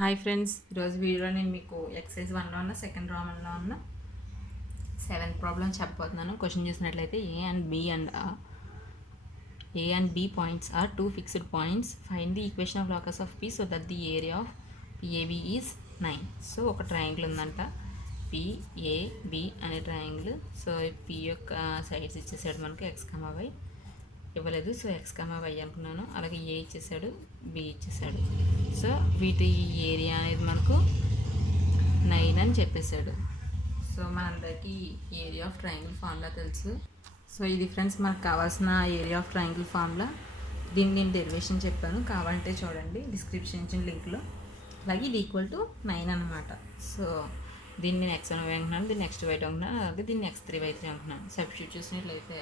Hi friends, ఈరోజు వీడియోలో నేను మీకు ఎక్సర్సైజ్ 1లో ఉన్న సెకండ్ రామన్లో ఉన్న 7th ప్రాబ్లం చెప్పబోతున్నాను. క్వశ్చన్ చూసినట్లయితే A and B points are two fixed points. Find the equation of locus of P so that the area of PAB is 9. So ఒక triangle ఉందంట, PAB అనే ట్రయాంగిల్. సో P యొక్క sides ఇచ్చేసాడు మనకు x, y ఇవ్వలేదు. So x, y అనుకున్నాను. అలాగే A ఇచ్చేసాడు, B ఇచ్చేసాడు. సో వీటి ఏరియా అనేది మనకు 9 అని చెప్పేశాడు. సో మనందరికీ ఏరియా ఆఫ్ ట్రయాంగిల్ ఫార్ములా తెలుసు. సో ఇది ఫ్రెండ్స్ మనకు కావాల్సిన ఏరియా ఆఫ్ ట్రయాంగిల్ ఫార్ములా. దీన్ని నేను డెరివేషన్ చెప్పాను, కావాలంటే చూడండి డిస్క్రిప్షన్ ఇచ్చిన లింక్లో. అలాగే ఇది ఈక్వల్ టు 9 అనమాట. సో దీన్ని నేను x1 y అనుకున్నాను, దీన్ని x2 y అనుకున్నాను, అలాగే దీన్ని x3 y3 అనుకున్నాను. సబ్స్టిట్యూట్ చూసినట్లయితే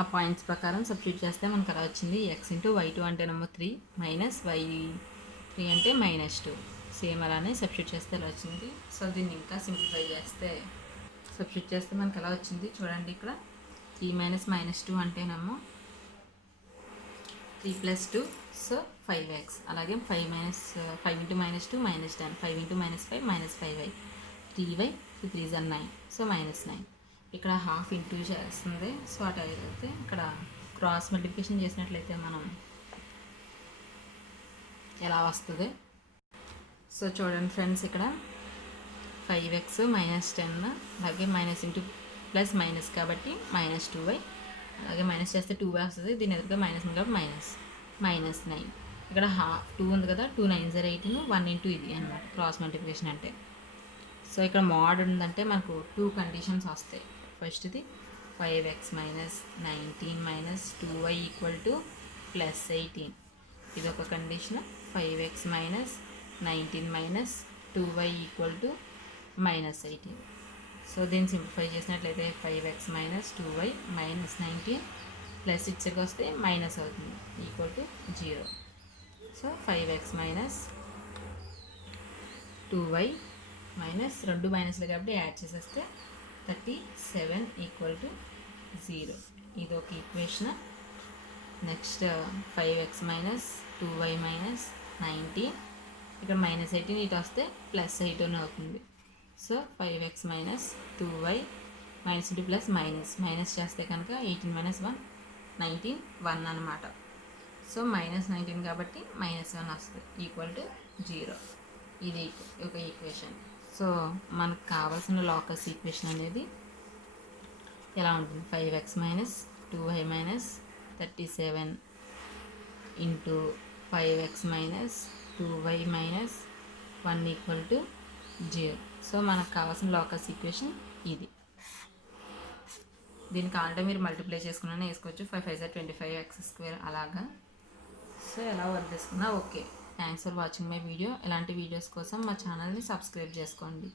ఆ పాయింట్స్ ప్రకారం సబ్స్టిట్యూట్ చేస్తే మనకు అలా వచ్చింది. x ఇంటూ y2 అంటే 3 మైనస్ y3 అంటే -2. సేమ్ అలానే సబ్స్టిట్యూట్ చేస్తే అలా వచ్చింది. సో దీన్ని ఇంకా సింప్లిఫై చేస్తే సబ్స్టిట్యూట్ చేస్తే మనకు ఎలా వచ్చింది చూడండి. ఇక్కడ 3 మైనస్ -2 అంటేనేమో 3 + 2, సో 5x. అలాగే 5 into -2 -10, 5 into -5 -5y, 3y, 3 is 9, so -9. ఇక్కడ హాఫ్ ఇంటూ చేస్తుంది. సో అటు అయితే ఇక్కడ క్రాస్ మల్టిప్లికేషన్ చేసినట్లయితే మనం ఎలా వస్తుంది సో చూడండి ఫ్రెండ్స్. ఇక్కడ 5x -10, అలాగే మైనస్ ఇంటూ ప్లస్ మైనస్ కాబట్టి -2y, అలాగే మైనస్ చేస్తే 2y వస్తుంది. దీని ఎదురుగా మైనస్ ఉంది కాబట్టి -9. ఇక్కడ హాఫ్ 2 ఉంది కదా, 2 9 0 18, 1 ఇంటూ ఇది అనమాట క్రాస్ మల్టిప్లికేషన్ అంటే. సో ఇక్కడ మోడ్ ఉందంటే మనకు 2 కండిషన్స్ వస్తాయి. ఫస్ట్ది 5x -19 - 2y = +18. ఇది ఒక కండిషన్. 5x -19 - 2y = -18. సో దీన్ని సింప్లిఫై చేసినట్లయితే 5x - 2y -19 ప్లస్ ఇచ్చకి వస్తే మైనస్ అవుతుంది, =0. సో 5x - 2y మైనస్ 2 మైనస్లు కాబట్టి యాడ్ చేసేస్తే 37 = 0. ఇది ఒక ఈక్వేషన్. నెక్స్ట్ 5x - 2y -19, ఇక్కడ -18 ఇటు వస్తే +18 అవుతుంది. So 5x - 2y minus into plus minus చేస్తే కనుక 18 - 1 19, 1 అనమాట. సో -19 కాబట్టి -1 వస్తుంది, =0. ఇది ఒక ఈక్వేషన్. సో మనకు కావాల్సిన లాకస్ ఈక్వేషన్ అనేది ఎలా ఉంటుంది? 5x - 2y -37 into 5x - 2y -1 = 0. So మనకు కావాల్సిన లాకస్ ఈక్వేషన్ ఇది. దీనికి కావాలంటే మీరు మల్టిప్లై చేసుకున్నా వేసుకోవచ్చు. 5 5 = 25x² అలాగా. సో ఎలా వర్క్ చేసుకున్నా okay. Thanks for watching my video. ఇలాంటి వీడియోస్ కోసం మా ఛానల్ని సబ్స్క్రైబ్ చేసుకోండి.